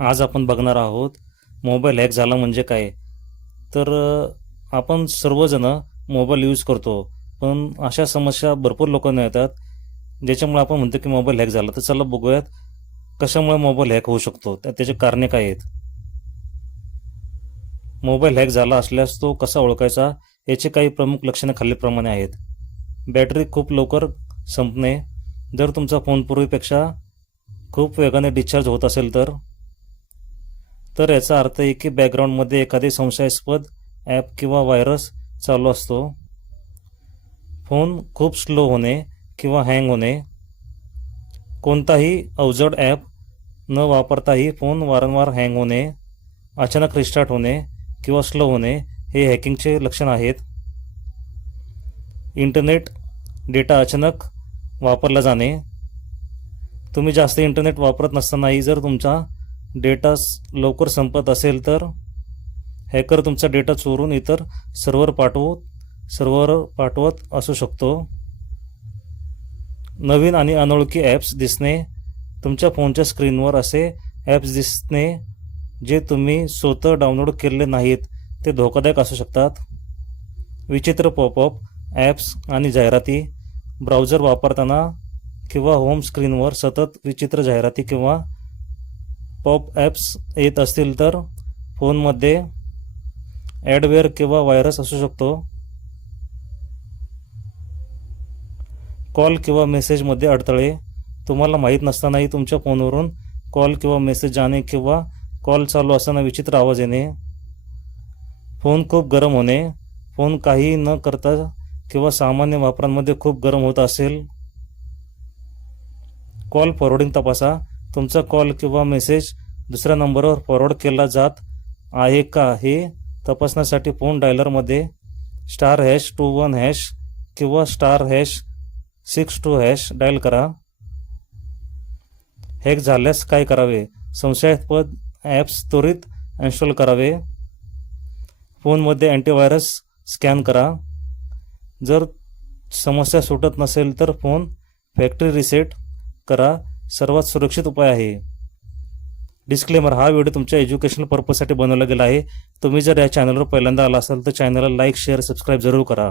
आज आपण बघणार आहोत मोबाईल हॅक झाला म्हणजे काय. तर आपण सर्वजण मोबाईल यूज करतो, पण अशा समस्या भरपूर लोकांना येतात ज्याच्यामुळे आपण म्हणतो की मोबाईल हॅक झाला. तर चला बघूयात कशामुळे मोबाईल हॅक होऊ शकतो, त्याचे कारणे काय आहेत. मोबाईल हॅक झाला असल्यास तो कसा ओळखायचा, याचे काही प्रमुख लक्षणे खालीलप्रमाणे आहेत. बॅटरी खूप लवकर संपणे. जर तुमचा फोन पूर्वीपेक्षा खूप वेगाने डिस्चार्ज होत असेल तर याचा अर्थ आहे की बॅकग्राऊंडमध्ये एखादे संशयास्पद ॲप किंवा व्हायरस चालू असतो. फोन खूप स्लो होणे किंवा हँग होणे. कोणताही अवजड ॲप न वापरताही फोन वारंवार हँग होणे, अचानक रिस्टार्ट होणे किंवा स्लो होणे हे हॅकिंगचे लक्षण आहेत. इंटरनेट डेटा अचानक वापरला जाणे. तुम्ही जास्त इंटरनेट वापरत नसतानाही जर तुमचा डेटा लवकर संपत असेल तर हॅकर तुमचा डेटा चोरून इतर सर्व्हर पाठवत असू शकतो. नवीन आणि अनोळखी ॲप्स दिसणे. तुमच्या फोनच्या स्क्रीनवर असे ॲप्स दिसणे जे तुम्ही स्वतः डाउनलोड केलेले नाहीत, ते धोकादायक असू शकतात. विचित्र पॉपअप ॲप्स आणि जाहिराती. ब्राउझर वापरताना किंवा होम स्क्रीनवर सतत विचित्र जाहिराती किंवा पॉप ॲप्स येत असतील तर फोनमध्ये ॲडवेअर किंवा व्हायरस असू शकतो. कॉल किंवा मेसेजमध्ये अडथळे. तुम्हाला माहीत नसतानाही तुमच्या फोनवरून कॉल किंवा मेसेज जाणे किंवा कॉल चालू असताना विचित्र आवाज येणे. फोन खूप गरम होणे. फोन काही न करता किंवा सामान्य वापरांमध्ये खूप गरम होत असेल. कॉल फॉरवर्डिंग तपासा. तुमचा कॉल किंवा मेसेज दुसऱ्या नंबरवर फॉरवर्ड केला जात आहे का हे तपासण्यासाठी फोन डायलरमध्ये *#21# किंवा *62# डायल करा. हॅक झाल्यास काय करावे. संशयास्पद ॲप्स त्वरित इन्स्टॉल करावे. फोनमध्ये अँटीव्हायरस स्कॅन करा. जर समस्या सुटत नसेल तर फोन फॅक्टरी रिसेट करा, सर्वात सुरक्षित उपाय आहे. डिस्क्लेमर: हा व्हिडिओ तुमच्या एज्युकेशनल पर्पजसाठी बनवला गेला आहे. तुम्ही जर या चॅनलवर पहिल्यांदा आला असाल तर चॅनलला लाईक, शेअर, सबस्क्राईब जरूर करा.